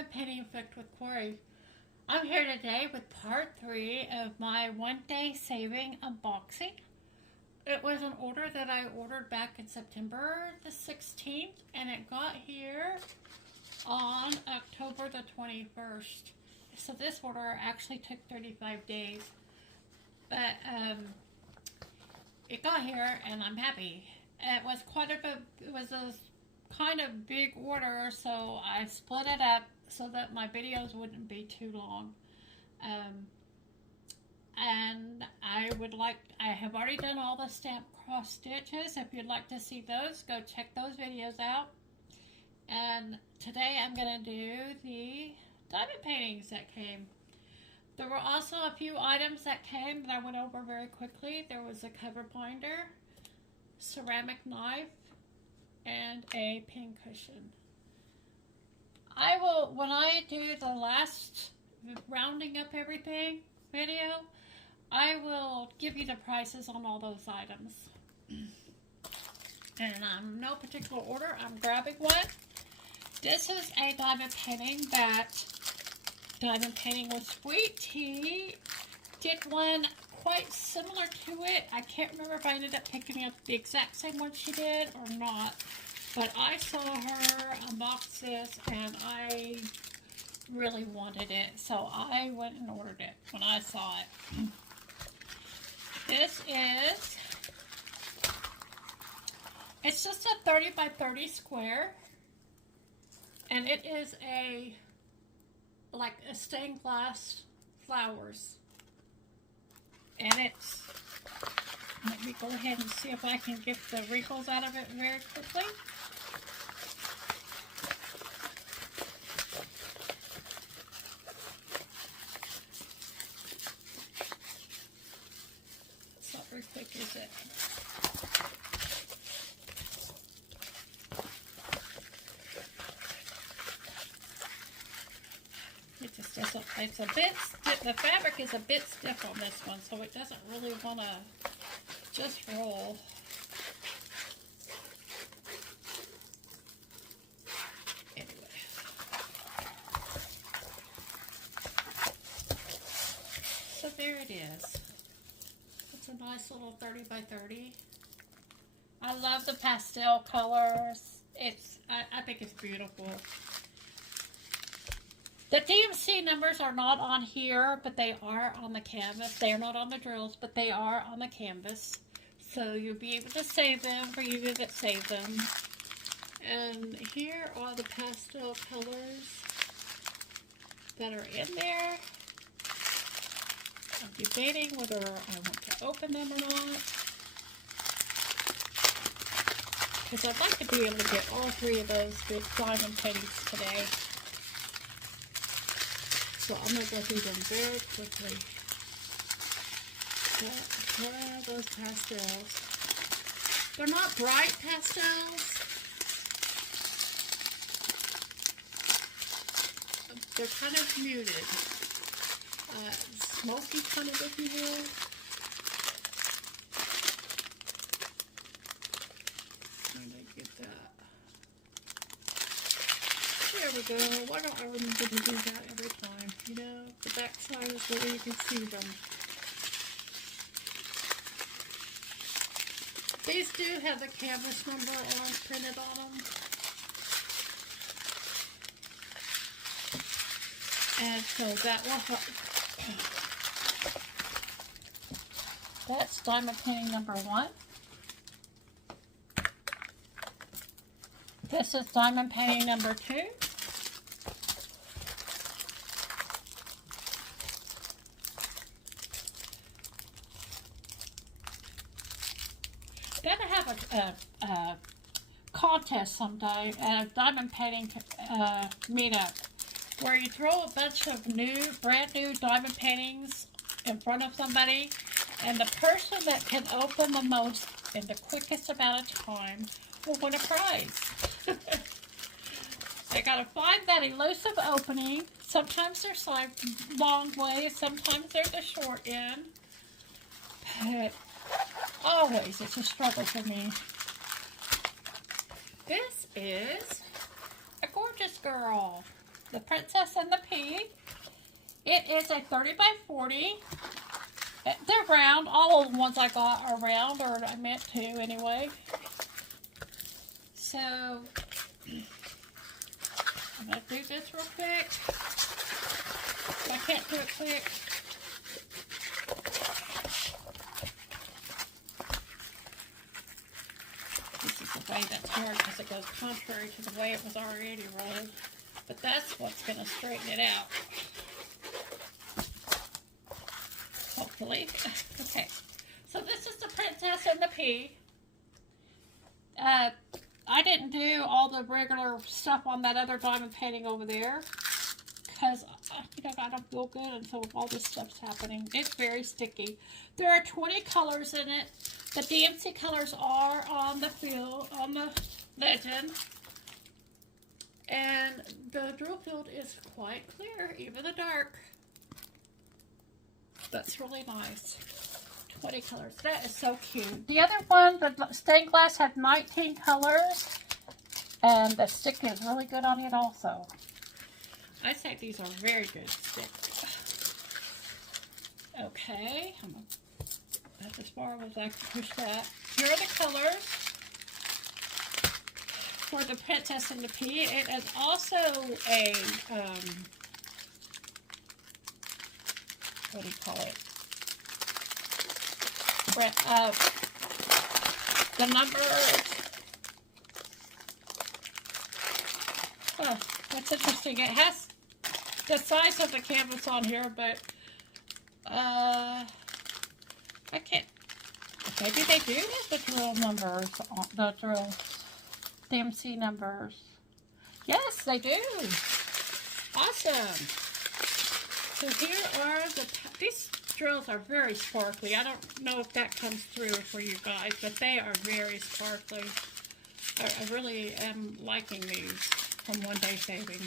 diamond painting effect with Cori. I'm here today with part 3 of my one day saving unboxing. It was an order that I ordered back in September the 16th and it got here on October the 21st. So this order actually took 35 days. But it got here and I'm happy. It was a kind of big order, so I split it up so that my videos wouldn't be too long. And I have already done all the stamp cross stitches. If you'd like to see those, go check those videos out. And today I'm going to do the diamond paintings that came. There were also a few items that came that I went over very quickly. There was a cover binder, ceramic knife, and a pin cushion. When I do the last rounding up everything video, I will give you the prices on all those items. And in no particular order, I'm grabbing one. This is a diamond painting that Diamond Painting with Sweet Tea did one quite similar to it. I can't remember if I ended up picking up the exact same one she did or not. But I saw her unbox this and I really wanted it. So I went and ordered it when I saw it. It's just a 30 by 30 square. And it is like a stained glass flowers. And let me go ahead and see if I can get the wrinkles out of it very quickly. It's not very quick, is it? It just doesn't, the fabric is a bit stiff on this one, so it doesn't really want to just roll. Anyway. So there it is. It's a nice little 30 by 30. I love the pastel colors. I think it's beautiful. The DMC numbers are not on here, but they are on the canvas. They are not on the drills, but they are on the canvas. So you'll be able to save them for you that save them. And here are the pastel colors that are in there. I'm debating whether I want to open them or not, because I'd like to be able to get all 3 of those big diamond paintings today. So I'm going to go through them very quickly. What are those pastels? They're not bright pastels. They're kind of muted. Smoky kind of, if you will. Trying to get that. There we go. Why don't I remember to do that every time? You know, the back side is where you can see them. These do have the canvas number printed on them. And so that will help. That's diamond painting number 1. This is diamond painting number 2. Gotta have a contest sometime at a diamond painting meetup where you throw a bunch of brand new diamond paintings in front of somebody, and the person that can open the most in the quickest amount of time will win a prize. They gotta find that elusive opening. Sometimes they're long ways, sometimes they're the short end. But always it's a struggle for me. This is a gorgeous girl. The Princess and the Pea. It is a 30 by 40. They're round. All of the ones I got are round, or I meant to anyway. So, I'm going to do this real quick. I can't do it quick. This is the way that's hard because it goes contrary to the way it was already rolled. But that's what's going to straighten it out. Hopefully. Okay. So this is the Princess and the Pea. I didn't do all the regular stuff on that other diamond painting over there because I don't feel good until all this stuff's happening. It's very sticky. There are 20 colors in it. The DMC colors are on the field, on the legend. And the drill field is quite clear, even the dark. That's really nice. 20 colors. That is so cute. The other one, the stained glass, had 19 colors. And the stick is really good on it also. I say these are very good sticks. Okay. That's as far as I can push that. Here are the colors for the Princess and the Pea. It is also a, what do you call it? The numbers. Oh, that's interesting. It has the size of the canvas on here, but I can't. Maybe they do have the drill numbers, the drill DMC numbers. Yes, they do. Awesome. So here are these drills are very sparkly. I don't know if that comes through for you guys, but they are very sparkly. I really am liking these from Onedaysaving.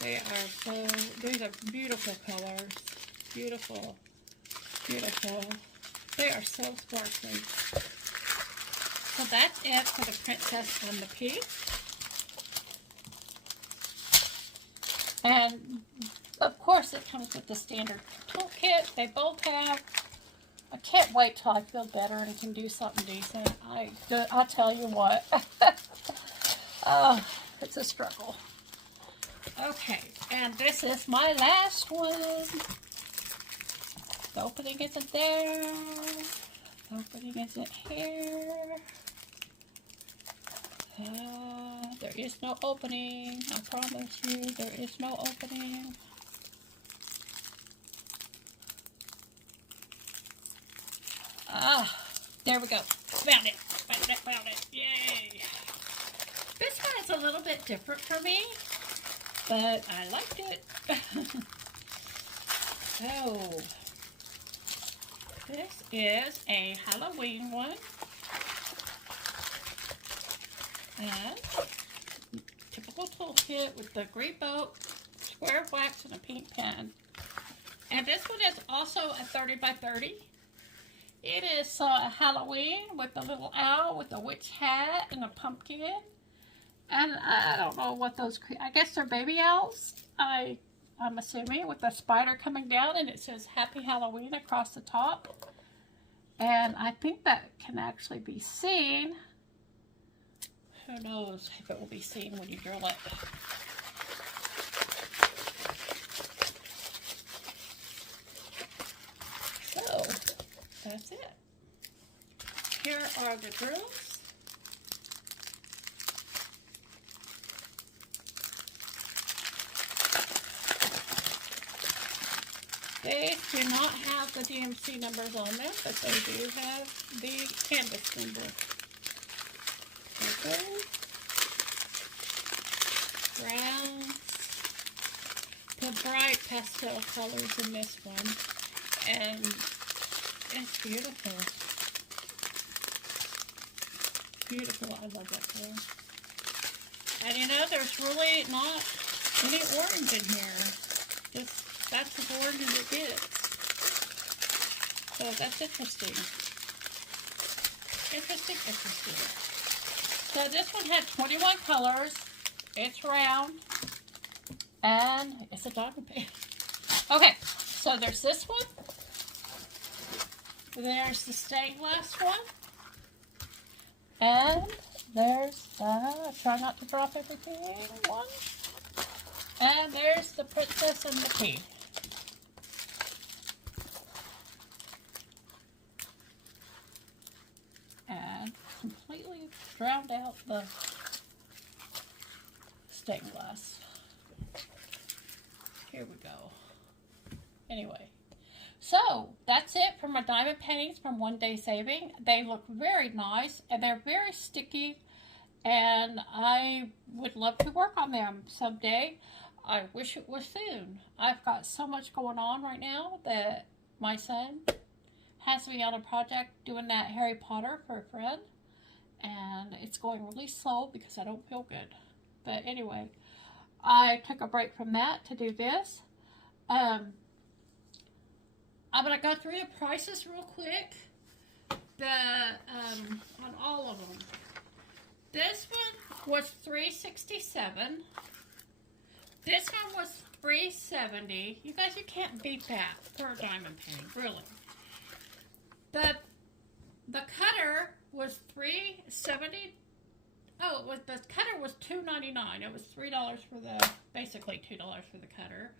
They are so, these are beautiful colors. Beautiful, beautiful. They are so sparkly. So that's it for the Princess and the Pea. And of course it comes with the standard toolkit. They both have. I can't wait till I feel better and can do something decent. I'll tell you what. Oh, it's a struggle. Okay, and this is my last one. The opening isn't there. The opening isn't here. There is no opening. I promise you, there is no opening. Ah, there we go. Found it. Found it. Found it. Yay. This one is a little bit different for me, but I liked it. So, this is a Halloween one. And typical toolkit with the green boat, square of wax, and a pink pen. And this one is also a 30 by 30. It is Halloween with a little owl with a witch hat and a pumpkin. And I don't know what those, I guess they're baby owls. I'm assuming, with a spider coming down, and it says Happy Halloween across the top. And I think that can actually be seen. Who knows if it will be seen when you drill it. So, that's it. Here are the drills. They do not have the DMC numbers on them, but they do have the canvas number. Purple, brown, the bright pastel colors in this one, and it's beautiful. Beautiful, I love that color. And you know, there's really not any orange in here. That's as orange as it gets. So that's interesting. Interesting. So this one had 21 colors. It's round. And it's a diamond painting. Okay, so there's this one. There's the stained glass one. And there's try not to drop everything one. And there's the Princess and the Pea. And completely drowned out the stained glass. Here we go. Anyway, so that's it for my diamond paintings from Onedaysaving. They look very nice and they're very sticky, and I would love to work on them someday. I wish it was soon. I've got so much going on right now that my son has me on a project doing that Harry Potter for a friend, and it's going really slow because I don't feel good. But anyway, I took a break from that to do this. I'm going to go through the prices real quick on all of them. This one was $3.67. This one was $3.70. You guys, you can't beat that for a diamond painting, really. The cutter was $3.70. Oh, the cutter was $2.99. It was $3 for the, basically $2 for the cutter.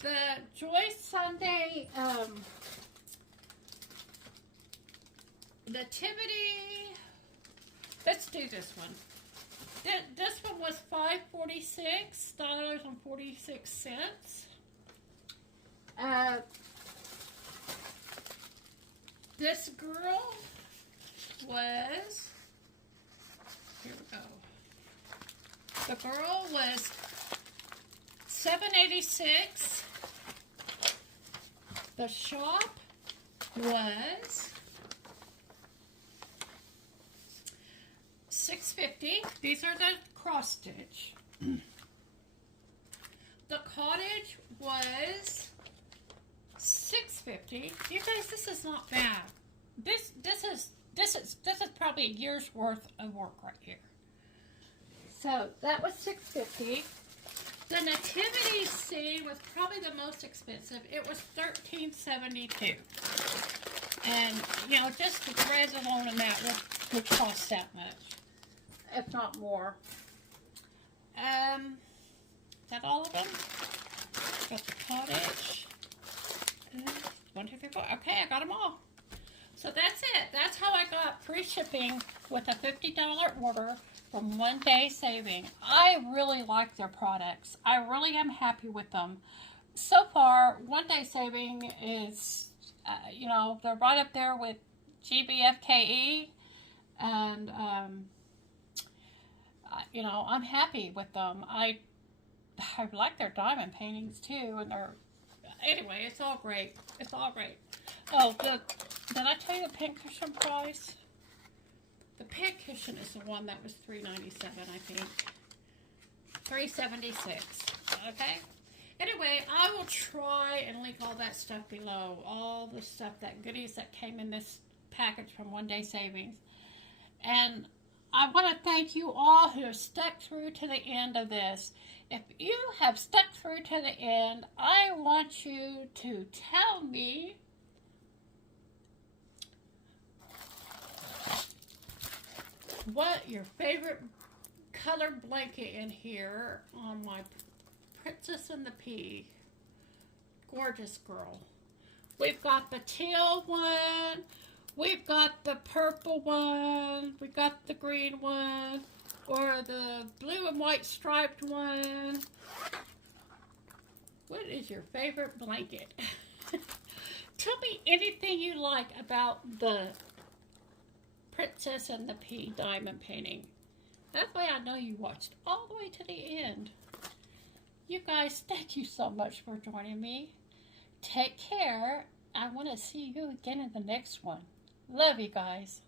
The Joy Sunday, Nativity, let's do this one. This one was $5.46. This girl was, here we go. The girl was $7.86. The shop was $6.50. These are the cross stitch. The cottage was $6.50. You guys, this is not bad. This is probably a year's worth of work right here. So that was $6.50. The nativity scene was probably the most expensive. It was $13.72. And, you know, just the threads alone in that would cost that much, if not more. Is that all of them? Got the cottage. 1, 2, 3, 4. Okay, I got them all. So that's it. That's how I got free shipping with a $50 order from Onedaysaving. I really like their products. I really am happy with them. So far, Onedaysaving is, you know, they're right up there with GBFKE, and, you know, I'm happy with them. I like their diamond paintings too, and they're, anyway, it's all great. It's all great. Oh, did I tell you the pincushion price? The pincushion is the one that was $3.97, I think. $3.76. Okay? Anyway, I will try and link all that stuff below. All the stuff, that goodies that came in this package from Onedaysaving. And I want to thank you all who have stuck through to the end of this. If you have stuck through to the end, I want you to tell me what your favorite color blanket in here on my Princess and the Pea. Gorgeous girl. We've got the teal one. We've got the purple one. We got the green one. Or the blue and white striped one. What is your favorite blanket? Tell me anything you like about the Princess and the Pea diamond painting. That way I know you watched all the way to the end. You guys, thank you so much for joining me. Take care. I want to see you again in the next one. Love you guys.